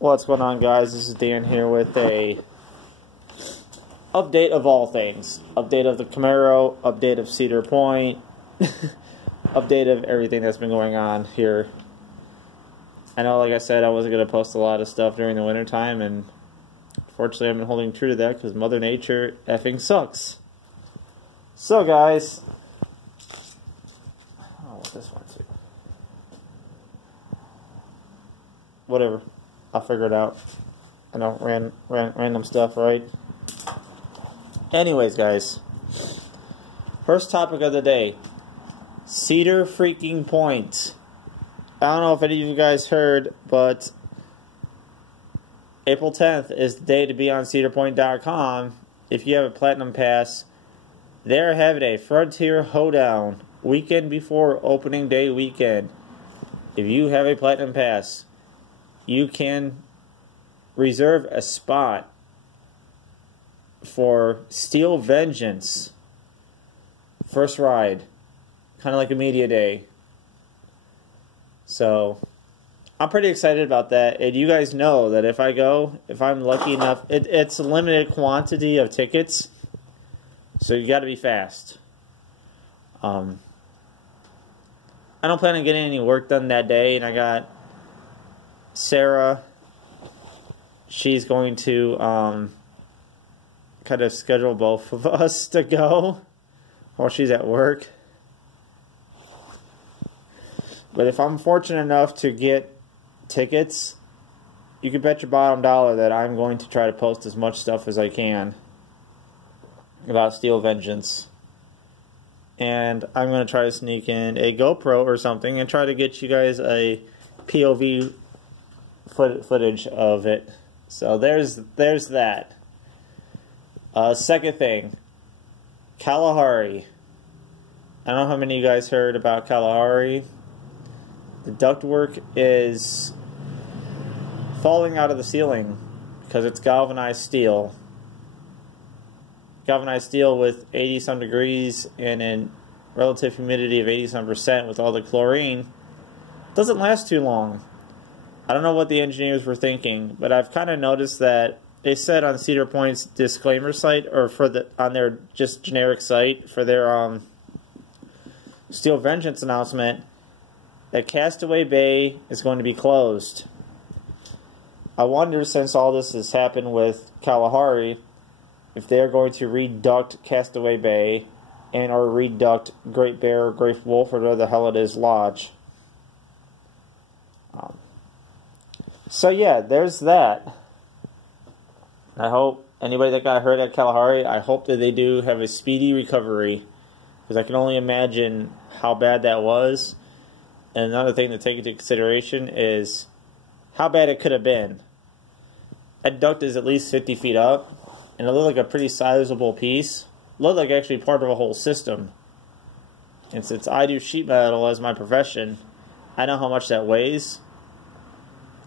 What's going on, guys? This is Dan here with a update of all things. Update of the Camaro, update of Cedar Point, update of everything that's been going on here. I know, like I said, I wasn't going to post a lot of stuff during the winter time, and fortunately I've been holding true to that because Mother Nature effing sucks. So, guys, this one too. Whatever. I'll figure it out. I know, random stuff, right? Anyways, guys. First topic of the day. Cedar freaking Point. I don't know if any of you guys heard, but April 10th is the day to be on cedarpoint.com. If you have a Platinum Pass, they're having a Frontier Hoedown weekend before opening day weekend. If you have a Platinum Pass, you can reserve a spot for Steel Vengeance first ride, kind of like a media day. So I'm pretty excited about that. And you guys know that if I go, if I'm lucky enough, it's a limited quantity of tickets, so you got to be fast. I don't plan on getting any work done that day, and I got Sarah. She's going to kind of schedule both of us to go while she's at work. But if I'm fortunate enough to get tickets, you can bet your bottom dollar that I'm going to try to post as much stuff as I can about Steel Vengeance. And I'm going to try to sneak in a GoPro or something and try to get you guys a POV footage of it. So there's that. Second thing, Kalahari. I don't know how many of you guys heard about Kalahari. The ductwork is falling out of the ceiling because it's galvanized steel. Galvanized steel with 80-some degrees and a relative humidity of 80-some% with all the chlorine doesn't last too long. I don't know what the engineers were thinking, but I've kind of noticed that they said on Cedar Point's disclaimer site, or on their just generic site for their Steel Vengeance announcement, that Castaway Bay is going to be closed. I wonder, since all this has happened with Kalahari, if they're going to reduct Castaway Bay and or reduct Great Bear or Great Wolf or whatever the hell it is Lodge. So yeah, there's that. I hope anybody that got hurt at Kalahari, I hope that they do have a speedy recovery, because I can only imagine how bad that was. And another thing to take into consideration is how bad it could have been. That duct is at least 50 feet up, and it looked like a pretty sizable piece. It looked like actually part of a whole system. And since I do sheet metal as my profession, I know how much that weighs.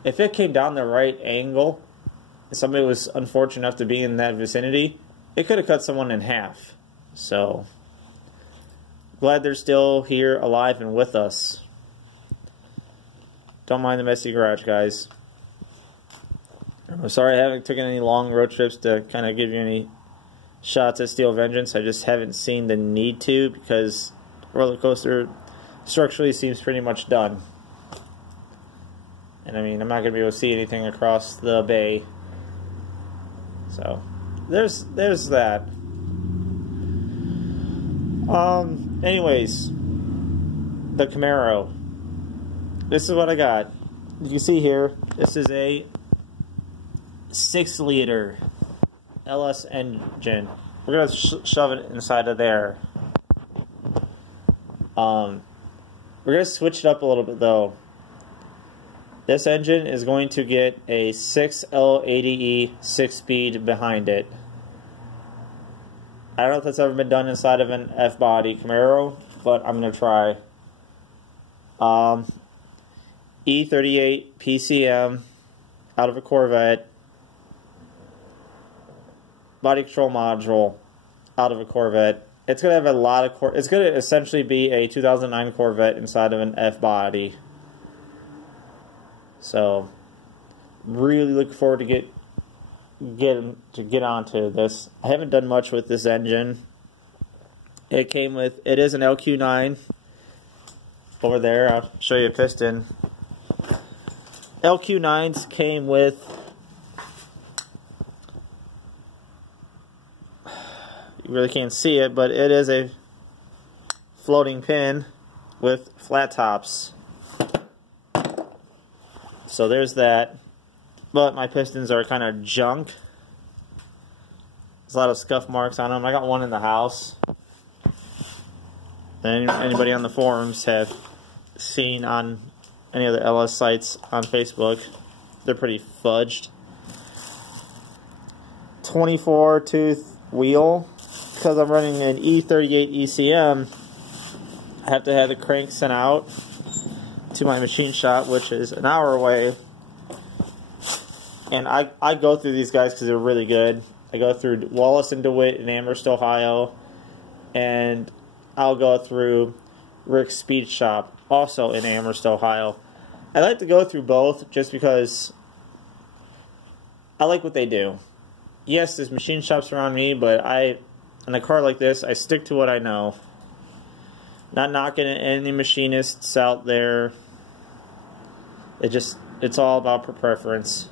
If it came down the right angle, and somebody was unfortunate enough to be in that vicinity, it could have cut someone in half. So, glad they're still here, alive, and with us. Don't mind the messy garage, guys. I'm sorry I haven't taken any long road trips to kind of give you any shots at Steel Vengeance. I just haven't seen the need to, because the roller coaster structurally seems pretty much done. And I mean, I'm not going to be able to see anything across the bay. So, there's that. Anyways, the Camaro. This is what I got. You can see here, this is a 6-liter LS engine. We're going to shove it inside of there. We're going to switch it up a little bit, though. This engine is going to get a 6L80E 6-speed behind it. I don't know if that's ever been done inside of an F-body Camaro, but I'm going to try. E38 PCM out of a Corvette. Body control module out of a Corvette. It's going to have a lot of... It's going to essentially be a 2009 Corvette inside of an F-body. So, really looking forward to get onto this. I haven't done much with this engine. It is an LQ9 over there. I'll show you a piston. LQ9s came with, you really can't see it, but it is a floating pin with flat tops. So there's that. But my pistons are kind of junk. There's a lot of scuff marks on them. I got one in the house. And anybody on the forums have seen on any other LS sites on Facebook. They're pretty fudged. 24 tooth wheel. Because I'm running an E38 ECM, I have to have the crank sent out to my machine shop, which is an hour away. And I go through these guys because they're really good. I go through Wallace and DeWitt in Amherst, Ohio. And I'll go through Rick's Speed Shop, also in Amherst, Ohio. I like to go through both just because I like what they do. Yes, there's machine shops around me, but in a car like this, I stick to what I know. Not knocking any machinists out there. It's all about preference.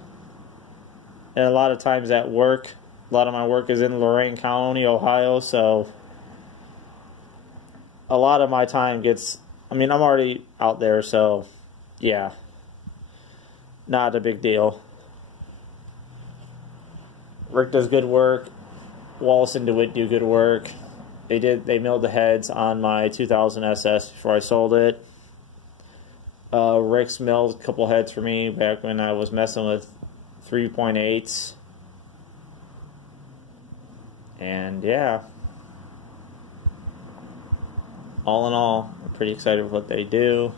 And a lot of times at work, a lot of my work is in Lorain County, Ohio, so a lot of my time gets, I'm already out there, so yeah, not a big deal. Rick does good work. Wallace and DeWitt do good work. They milled the heads on my 2000 SS before I sold it. Rick's milled a couple heads for me back when I was messing with 3.8s. And yeah, all in all, I'm pretty excited with what they do.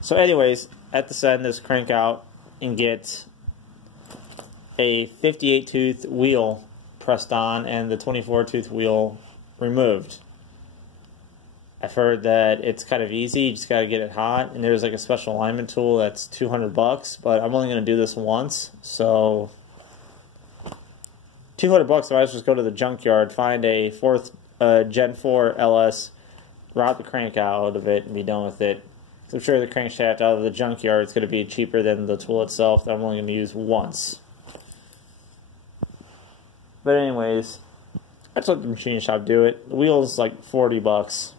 So anyways, at the send this crank out and get a 58 tooth wheel pressed on and the 24 tooth wheel removed. I've heard that it's kind of easy, you just got to get it hot, and there's like a special alignment tool that's $200, but I'm only going to do this once, so $200, I might just go to the junkyard, find a Gen 4 LS, route the crank out of it, and be done with it. So I'm sure the crankshaft out of the junkyard is going to be cheaper than the tool itself that I'm only going to use once. But anyways, I just let the machine shop do it. The wheel's like $40.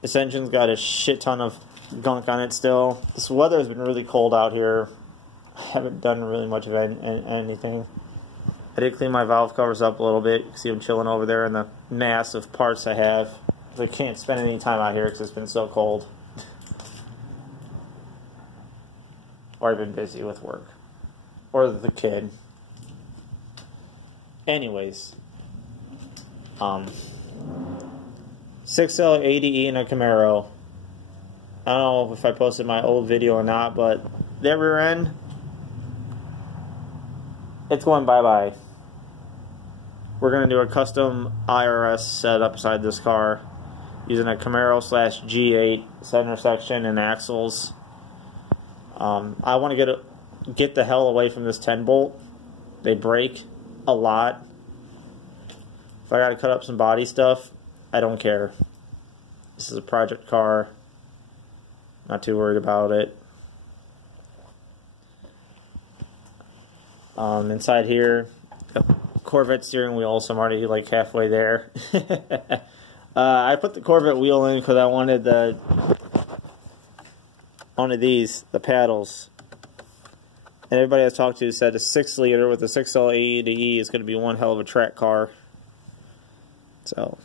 This engine's got a shit ton of gunk on it still. This weather has been really cold out here. I haven't done really much of anything. I did clean my valve covers up a little bit. You can see them chilling over there in the mass of parts I have. I can't spend any time out here because it's been so cold. Or I've been busy with work. Or the kid. Anyways. 6L ADE in a Camaro. I don't know if I posted my old video or not, but the rear end, it's going bye-bye. We're going to do a custom IRS setup beside this car using a Camaro / G8 center section and axles. I want to get the hell away from this 10 bolt. They break a lot. If I got to cut up some body stuff, I don't care. This is a project car. Not too worried about it. Inside here, Corvette steering wheel, so I'm already like halfway there. I put the Corvette wheel in because I wanted the paddles. And everybody I talked to said a 6-liter with a 6L ADE is going to be one hell of a track car. So,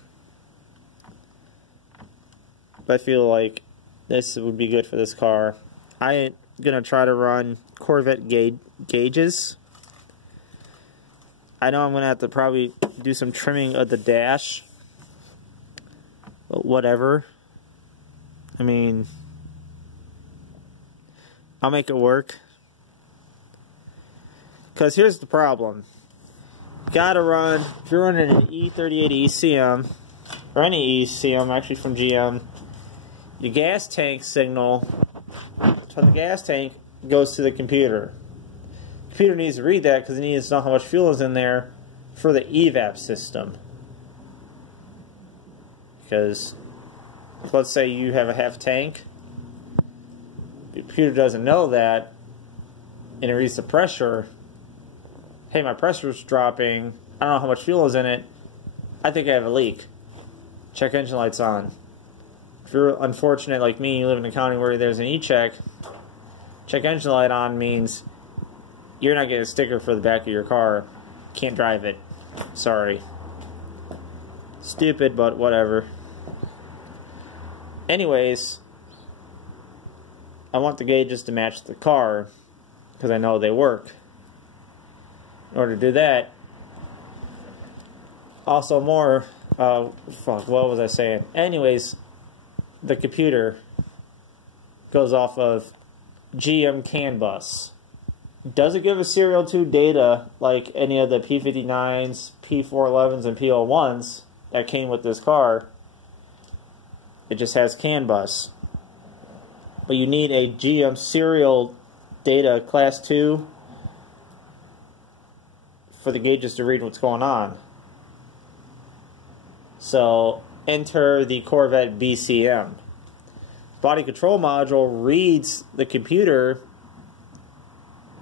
I feel like this would be good for this car. I'm going to try to run Corvette gauges. I know I'm going to have to probably do some trimming of the dash. But whatever. I mean, I'll make it work. Because here's the problem. Gotta run, if you're running an E38 ECM, or any ECM actually from GM, your gas tank signal from the gas tank goes to the computer. The computer needs to read that because it needs to know how much fuel is in there for the evap system. Because let's say you have a half tank, the computer doesn't know that, and it reads the pressure. Hey, my pressure's dropping. I don't know how much fuel is in it. I think I have a leak. Check engine lights on. If you're unfortunate like me, you live in a county where there's an e-check, check engine light on means you're not getting a sticker for the back of your car. Can't drive it. Sorry. Stupid, but whatever. Anyways, I want the gauges to match the car because I know they work. In order to do that, also more, what was I saying? Anyways, the computer goes off of GM CAN bus. Does it give a serial to data like any of the P59s, P411s, and P01s that came with this car? It just has CAN bus. But you need a GM serial data class 2 for the gauges to read what's going on. So enter the Corvette BCM. Body control module reads the computer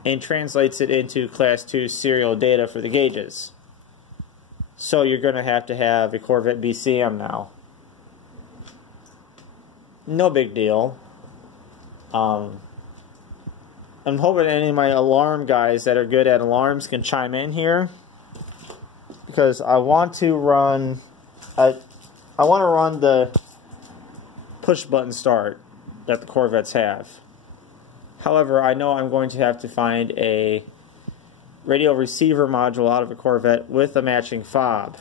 and translates it into class 2 serial data for the gauges. So you're going to have a Corvette BCM now. No big deal. I'm hoping any of my alarm guys that are good at alarms can chime in here, because I want to run the push button start that the Corvettes have. However, I know I'm going to have to find a radio receiver module out of a Corvette with a matching fob.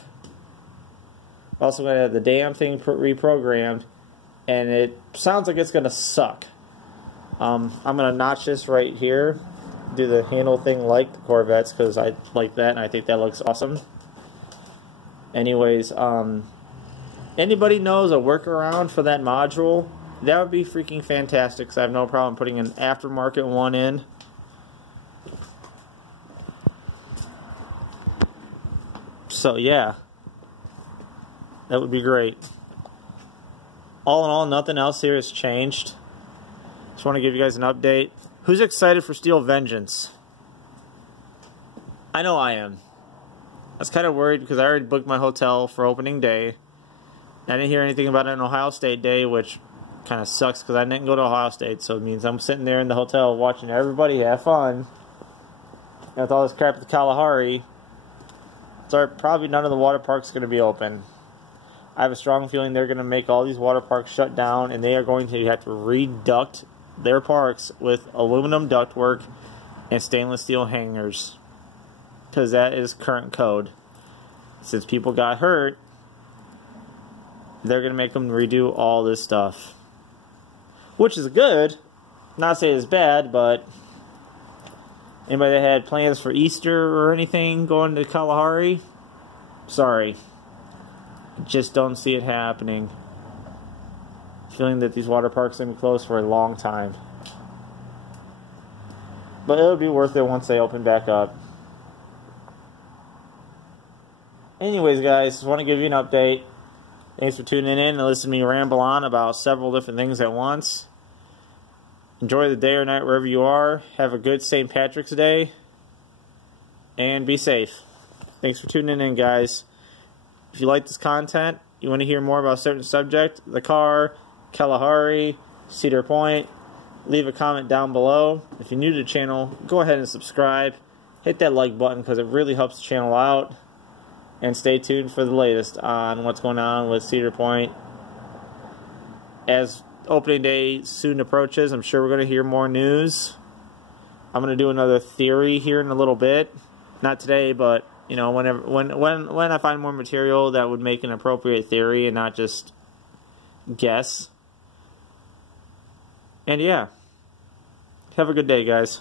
I'm also going to have the damn thing reprogrammed, and it sounds like it's going to suck. I'm going to notch this right here, do the handle thing like the Corvettes because I like that and I think that looks awesome. Anyways, anybody knows a workaround for that module, that would be freaking fantastic because I have no problem putting an aftermarket one in. So yeah, that would be great. All in all, nothing else here has changed. Just want to give you guys an update. Who's excited for Steel Vengeance? I know I am. I was kind of worried because I already booked my hotel for opening day. I didn't hear anything about it on Ohio State Day, which kind of sucks because I didn't go to Ohio State, so it means I'm sitting there in the hotel watching everybody have fun. And with all this crap at the Kalahari, so probably none of the water parks going to be open. I have a strong feeling they're going to make all these water parks shut down, and they are going to have to reduct their parks with aluminum ductwork and stainless steel hangers, because that is current code. Since people got hurt, they're going to make them redo all this stuff, which is good. Not saying it's bad, but anybody that had plans for Easter or anything going to Kalahari, sorry, just don't see it happening. Feeling that these water parks are going to be closed for a long time. But it'll be worth it once they open back up. Anyways, guys, just want to give you an update. Thanks for tuning in and listening to me ramble on about several different things at once. Enjoy the day or night wherever you are. Have a good St. Patrick's Day. And be safe. Thanks for tuning in, guys. If you like this content, you want to hear more about a certain subject, the car, Kalahari, Cedar Point, leave a comment down below. If you're new to the channel, go ahead and subscribe. Hit that like button because it really helps the channel out. And stay tuned for the latest on what's going on with Cedar Point. As opening day soon approaches, I'm sure we're going to hear more news. I'm going to do another theory here in a little bit. Not today, but you know, when I find more material that would make an appropriate theory and not just guess. And yeah, have a good day, guys.